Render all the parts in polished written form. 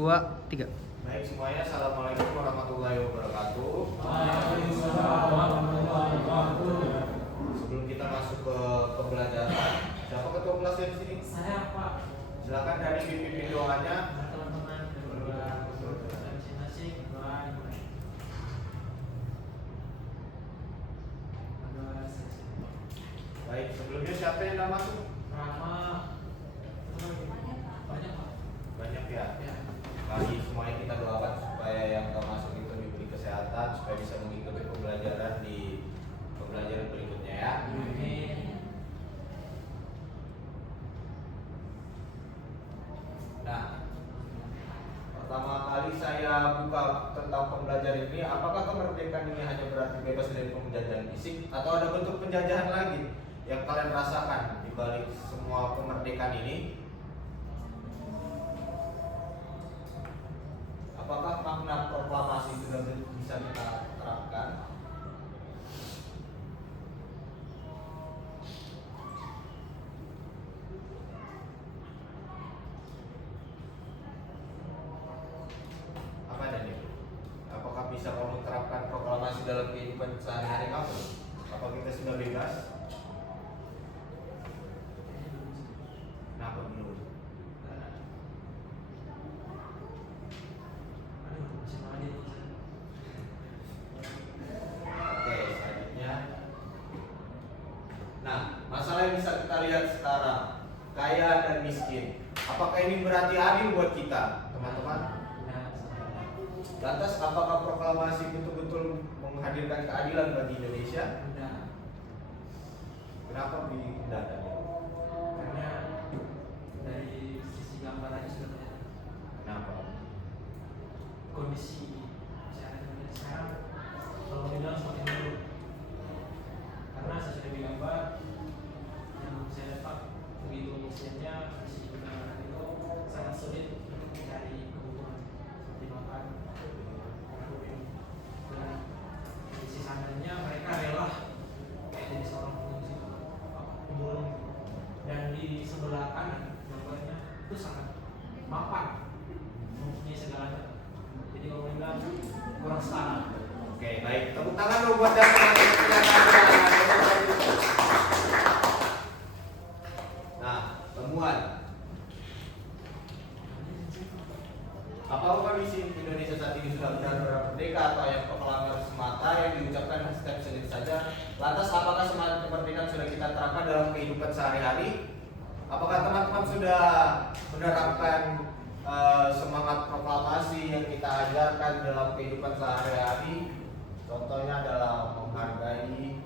2, 3. Baik semuanya, assalamualaikum warahmatullahi wabarakatuh. Waalaikumsalam warahmatullahi wabarakatuh. Sebelum kita masuk ke pembelajaran, siapa ketua kelas di sini? Saya Pak. Silakan dari pimpin doanya. Teman-teman berdua masing-masing berdoa. Baik, sebelumnya siapa yang sudah masuk? Rama. Banyak Pak. Banyak ya. Ya. Mari semuanya kita doakan supaya yang sudah masuk itu diberi kesehatan supaya bisa mengikuti pembelajaran di pembelajaran berikutnya ya. Amin. Nah, pertama kali saya buka tentang pembelajaran ini, apakah kemerdekaan ini hanya berarti bebas dari penjajahan fisik atau ada bentuk penjajahan lagi yang kalian rasakan di balik semua kemerdekaan ini? Apakah makna proklamasi sudah bisa kita terapkan? Apa tadi? Apakah bisa kamu terapkan proklamasi dalam kehidupan sehari-hari kamu? Apa kita sudah bebas? Kenapa belum? Oke, selanjutnya. Nah, masalah yang bisa kita lihat sekarang, kaya dan miskin. Apakah ini berarti adil buat kita, teman-teman? Lantas, apakah proklamasi betul-betul menghadirkan keadilan bagi Indonesia? Kenapa tidak? Karena dari sisi gambarannya sudah terlihat. Kenapa? Kondisi masyarakat Indonesia sekarang kalau bilang semakin buruk. Karena sesuai digambar yang saya dapat begitu misalnya kondisi gambaran itu sangat sulit untuk mencari kebutuhan seperti makan, minum, dan di sisi sananya mereka rela kayak jadi seorang pengungsi pemulung, dan di sebelah kanan gambarnya itu sangat mapan, mempunyai segalanya. Jadi kalau bilang kurang setara. Oke, baik. Tepuk tangan dong buat teman-teman. Nah, temuan. Apakah kondisi Indonesia saat ini sudah benar-benar merdeka atau yang proklamasi semata yang diucapkan setiap Senin saja? Lantas, apakah semangat kemerdekaan sudah kita terapkan dalam kehidupan sehari-hari? Apakah teman-teman sudah menerapkan semangat proklamasi yang kita ajarkan dalam kehidupan sehari-hari? Contohnya adalah menghargai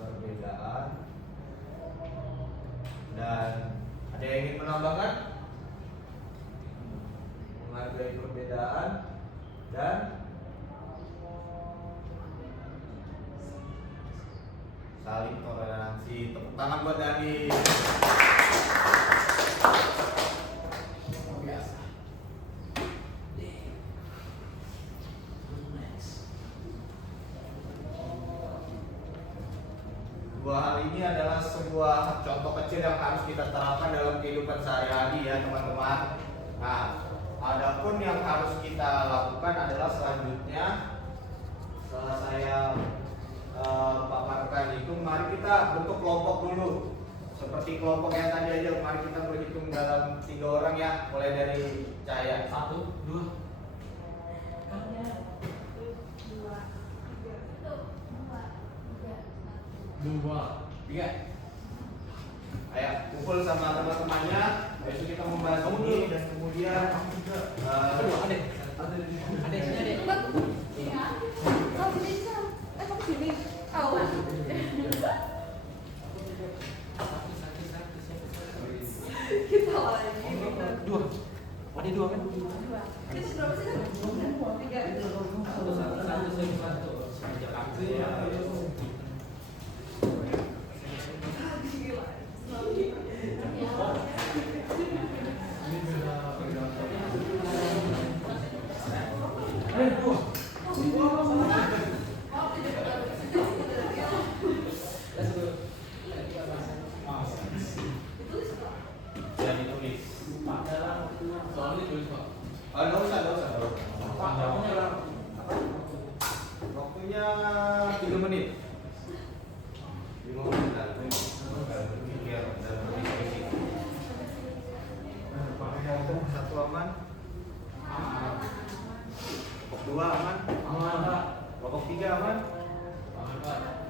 perbedaan, dan ada yang ingin menambahkan? Menghargai perbedaan dan saling toleransi. Tepuk tangan buat Dani. Dua hal ini adalah sebuah contoh kecil yang harus kita terapkan dalam kehidupan sehari-hari ya teman-teman. Nah, adapun yang harus kita lakukan adalah selanjutnya setelah saya paparkan itu, mari kita bentuk kelompok dulu. Seperti kelompok yang tadi aja, mari kita berhitung dalam 3 orang ya, mulai dari Cahaya. 1, 2. 2, 3. Ayo kumpul sama teman-temannya. Besok kita membahas ini dan kemudian Adek sini adek. Kita lagi. 2. Ada 2 kan? Itu berapa sih? 3. 3 aman. Aman Pak.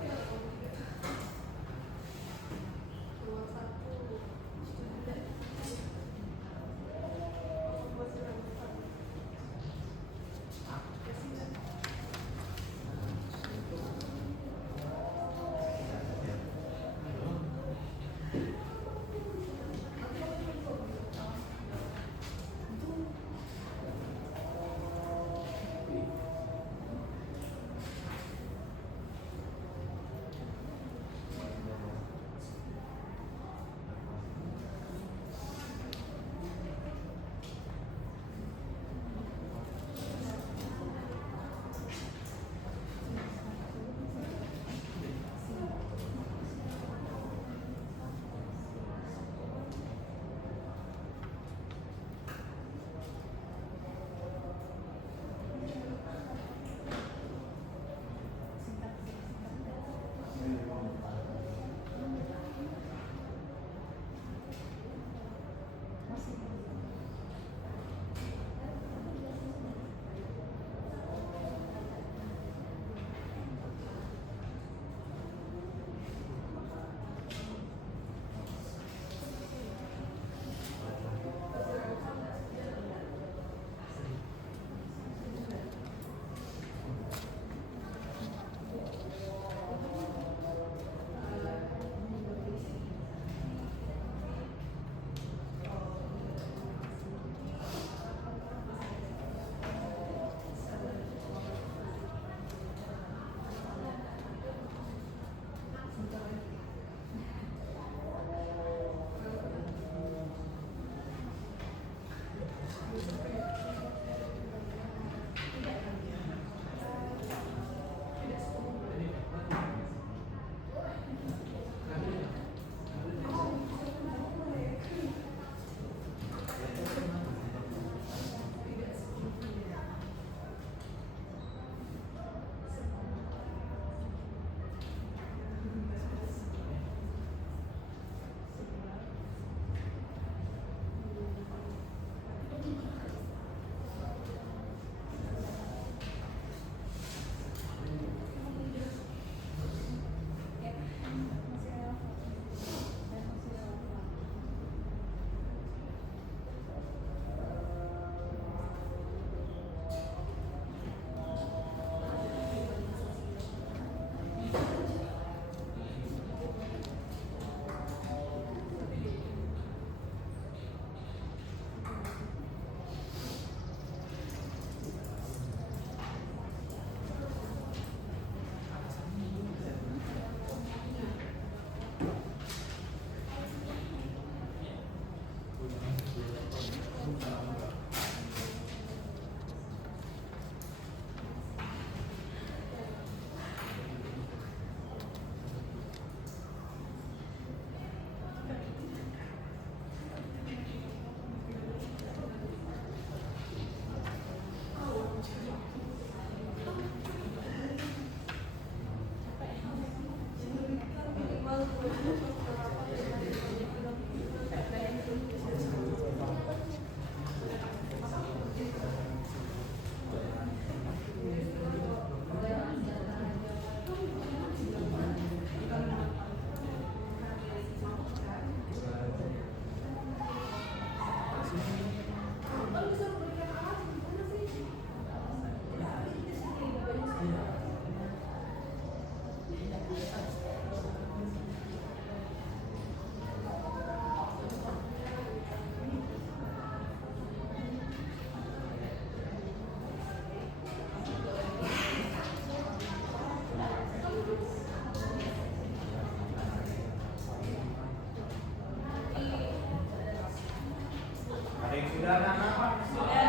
Ada yang sudah anak-anak? Sudah.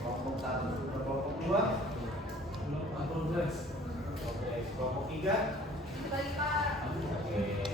Kelompok 1 sudah, kelompok 2 Progres. oke, kelompok 3 Lagi Pak. oke.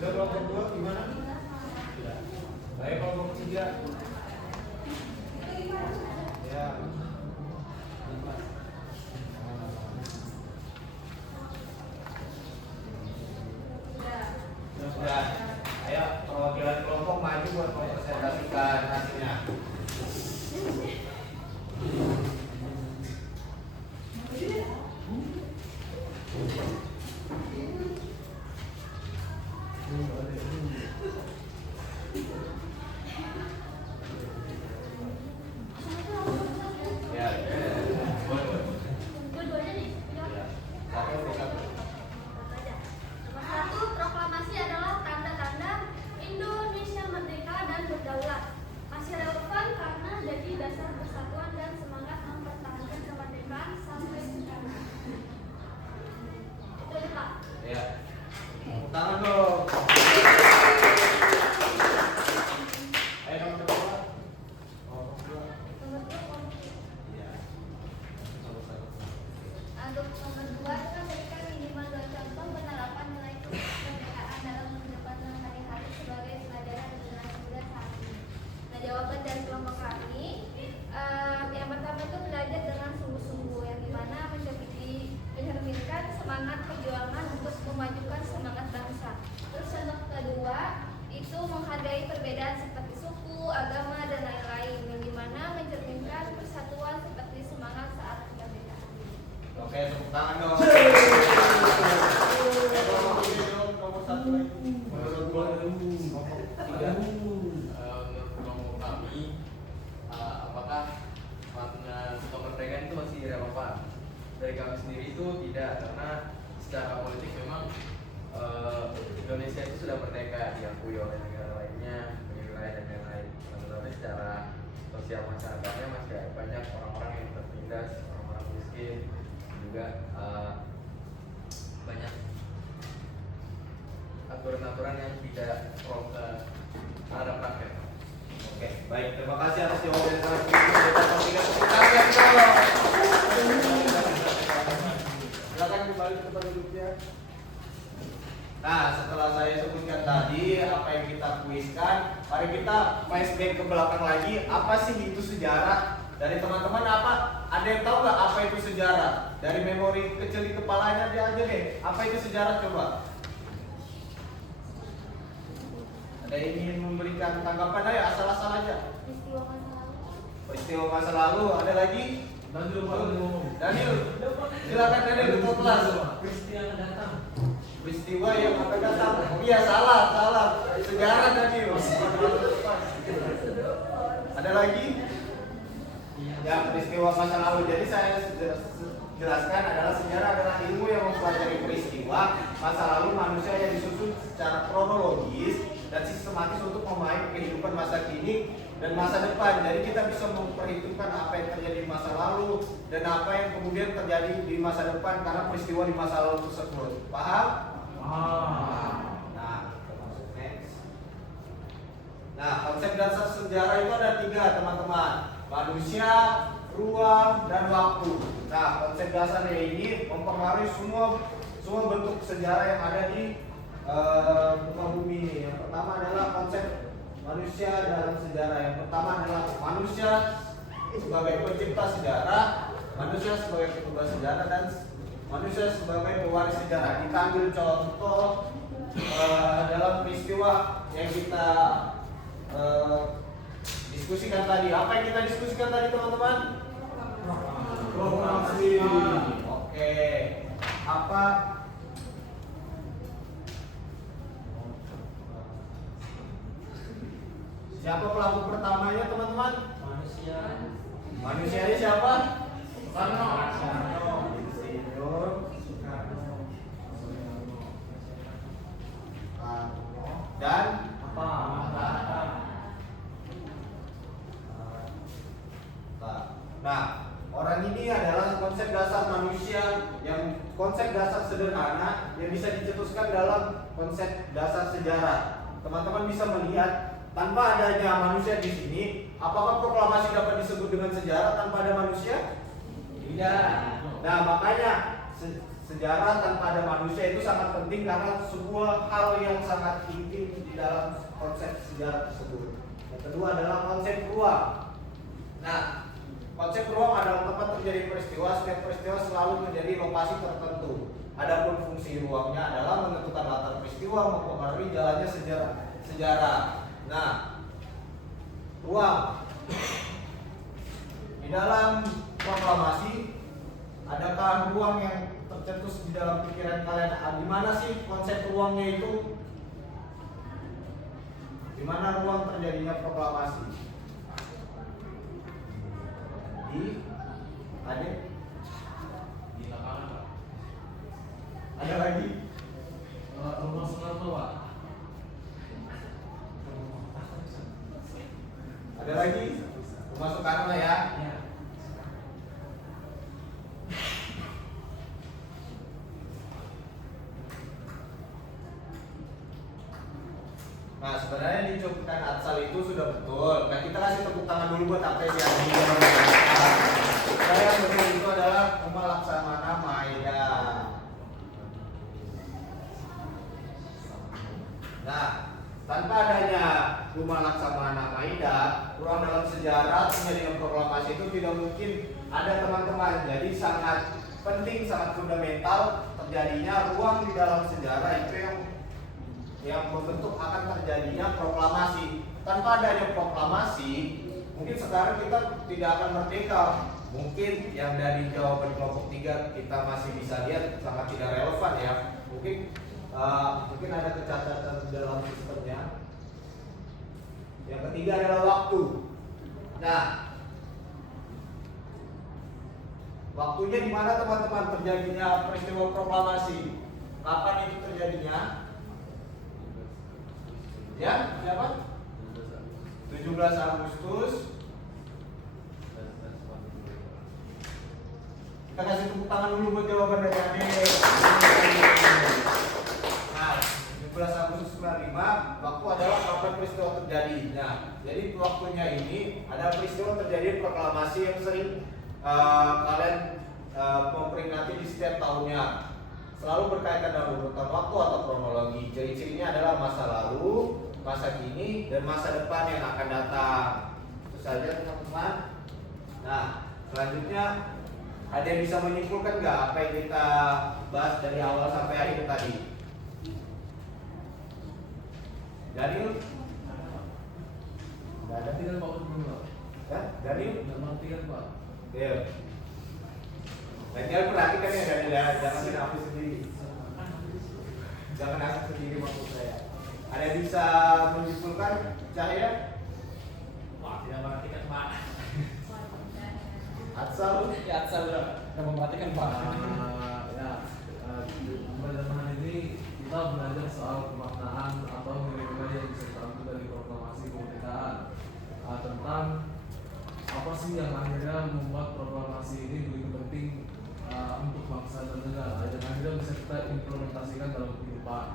Sudah kelompok 2 gimana? Sudah. Baik kelompok 3. Ya. Sudah. Ayo perwakilan kelompok maju buat mempresentasikan hasilnya. Ya. Dua-duanya nih. Ya. Satu. Nomor satu, proklamasi adalah tanda-tanda Indonesia merdeka dan berdaulat. Masih relevan karena jadi dasar persatuan dan semangat mempertahankan kemerdekaan sampai sekarang. Itu aja, Pak. Ya. Tepuk tangan dong. Ayo nomor 2. Kelompok 2. Nomor dua, Iya. untuk nomor dua itu kan tadi kan minimal 2 contoh penerapan nilai kemerdekaan dalam kehidupan sehari-hari sebagai pelajaran generasi muda saat ini. Nah, jawaban dari kelompok kami yang pertama itu belajar dengan sungguh-sungguh, yang dimana mencerminkan semangat perjuangan untuk memajukan semangat bangsa. Terus yang kedua itu menghargai perbedaan seperti suku, agama, dan lain-lain, yang dimana mencerminkan persatuan seperti semangat saat kemerdekaan. Oke, tepuk tangan dong. Kelompok 1 menurut gua kelompok 3. Menurut kelompok kami, apakah makna kemerdekaan itu masih relevan? Dari kami sendiri itu tidak, karena secara politik memang Indonesia itu sudah merdeka, diakui oleh negara lainnya, wilayah dan lain-lain. Tetapi secara sosial masyarakatnya masih ada banyak orang-orang yang tertindas, orang-orang miskin, juga banyak aturan-aturan yang tidak terhadap rakyat. Oke, baik. Terima kasih atas jawaban yang sangat silakan kembali ke tempat duduknya. Nah, setelah saya sebutkan tadi apa yang kita kuiskan, mari kita flashback ke belakang lagi. Apa sih itu sejarah? Dari teman-teman apa? Ada yang tahu nggak apa itu sejarah? Dari memori kecil di kepalanya dia aja deh. Apa itu sejarah coba? Ada yang ingin memberikan tanggapan aja, asal-asal aja. Peristiwa masa lalu. Peristiwa masa lalu, ada lagi? Daniel, silakan Daniel ketua kelas. Peristiwa yang akan datang. Peristiwa yang akan datang. Iya, salah. Sejarah Daniel. Ada lagi? Ya, peristiwa masa lalu. Jadi saya jelaskan adalah sejarah adalah ilmu yang mempelajari peristiwa masa lalu manusia yang disusun secara kronologis dan sistematis untuk memahami kehidupan masa kini dan masa depan. Jadi kita bisa memperhitungkan apa yang terjadi di masa lalu dan apa yang kemudian terjadi di masa depan karena peristiwa di masa lalu tersebut. Paham? Nah, kita masuk next. Nah, konsep dasar sejarah itu ada 3 teman-teman. Manusia, ruang, dan waktu. Nah, konsep dasarnya ini mempengaruhi semua bentuk sejarah yang ada di muka bumi ini. Yang pertama adalah konsep manusia dalam sejarah. Yang pertama adalah manusia sebagai pencipta sejarah, manusia sebagai pengubah sejarah, dan manusia sebagai pewaris sejarah. Kita ambil contoh dalam peristiwa yang kita diskusikan tadi. Apa yang kita diskusikan tadi teman-teman? Proklamasi. Oke. Apa? Siapa pelaku pertamanya teman-teman? Manusia. Manusianya siapa? Soekarno. Insinyur dan Nah, orang ini adalah konsep dasar manusia yang konsep dasar sederhana yang bisa dicetuskan dalam konsep dasar sejarah. Teman-teman bisa melihat tanpa adanya manusia di sini, apakah proklamasi dapat disebut dengan sejarah tanpa ada manusia? Tidak. Nah, makanya sejarah tanpa ada manusia itu sangat penting karena sebuah hal yang sangat intim di dalam konsep sejarah tersebut. Yang kedua adalah konsep ruang. Nah, konsep ruang adalah tempat terjadi peristiwa. Setiap peristiwa selalu menjadi lokasi tertentu. Adapun fungsi ruangnya adalah menentukan latar peristiwa, mempengaruhi jalannya sejarah. Nah, ruang di dalam proklamasi, adakah ruang yang tercetus di dalam pikiran kalian? Di mana sih konsep ruangnya itu? Di mana ruang terjadinya proklamasi? Ada? Di lapangan, Pak. Ada lagi? Rumah Soekarno, Pak. Ada lagi? Rumah Soekarno ya? Ya. Nah, sebenarnya diucapkan Atsal itu sudah betul. Nah, kita kasih tepuk tangan dulu buat apa ya? Saya yang betul itu adalah Rumah Laksamana Maeda. Nah, tanpa adanya Rumah Laksamana Maeda, ruang dalam sejarah terjadinya proklamasi itu tidak mungkin ada, teman-teman. Jadi sangat penting, sangat fundamental terjadinya ruang di dalam sejarah itu yang membentuk akan terjadinya proklamasi. Tanpa adanya proklamasi, mungkin sekarang kita tidak akan merdeka. Mungkin yang dari jawaban kelompok 3 kita masih bisa lihat sangat tidak relevan ya. Mungkin ada kecacatan dalam sistemnya. Yang ketiga adalah waktu. Nah, waktunya di mana teman-teman terjadinya peristiwa proklamasi? Kapan itu terjadinya? Ya, siapa? 17 Agustus. Kita kasih tepuk tangan dulu buat jawaban dari adik. Nah, 17 Agustus 95, waktu adalah kapan peristiwa terjadi. Nah, jadi waktunya ini ada peristiwa terjadi proklamasi yang sering kalian memperingati di setiap tahunnya. Selalu berkaitan dengan urutan waktu atau kronologi. Ciri-cirinya adalah masa lalu, masa kini, dan masa depan yang akan datang. Itu saja teman-teman. Nah, selanjutnya ada yang bisa menyimpulkan nggak apa yang kita bahas dari awal sampai akhir tadi? Daniel? Nggak ada. Nanti kan Pak dulu, Pak. Ya, Daniel? Nggak ngerti kan, Pak. Iya. Daniel perhatikan ya Daniel ya, jangan menafsir sendiri. Jangan asal sendiri maksud saya. Ada yang bisa menyimpulkan Cahaya? Wah, tidak perhatikan, Pak. Atsal? Ya, Atsal udah memperhatikan Pak. Pada zaman ini kita belajar soal pemaknaan atau nilai-nilai yang bisa diambil dari proklamasi kemerdekaan, tentang apa sih yang akhirnya membuat proklamasi ini begitu penting untuk bangsa dan negara, dan akhirnya bisa kita implementasikan dalam kehidupan.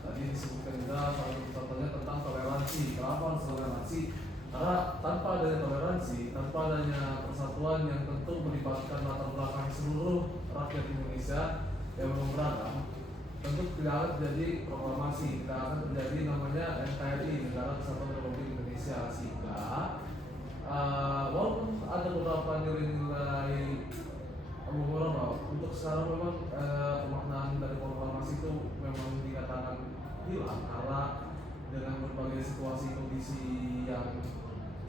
Tadi disebutkan juga salah satu contohnya tentang toleransi. Kenapa harus toleransi? Karena tanpa adanya toleransi, tanpa adanya persatuan yang tentu melibatkan latar belakang seluruh rakyat Indonesia yang beragam, tentu tidak akan terjadi proklamasi, tidak akan terjadi namanya NKRI, Negara Kesatuan Republik Indonesia. Sehingga walaupun ada beberapa nilai-nilai untuk sekarang memang pemaknaan dari proklamasi itu memang dikatakan hilang karena dengan berbagai situasi kondisi yang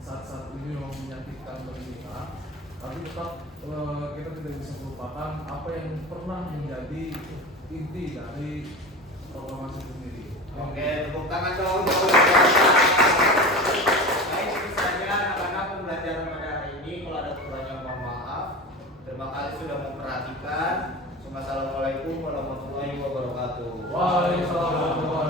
saat-saat ini memang menyakitkan bagi kita, tapi tetap kita tidak bisa melupakan apa yang pernah menjadi inti dari proklamasi itu sendiri. Oke, tepuk tangan dong. Baik, itu saja anak-anak pembelajaran pada hari ini. Kalau ada kekurangan mohon maaf. Terima kasih sudah memperhatikan. Assalamualaikum warahmatullahi wabarakatuh. Waalaikumsalam.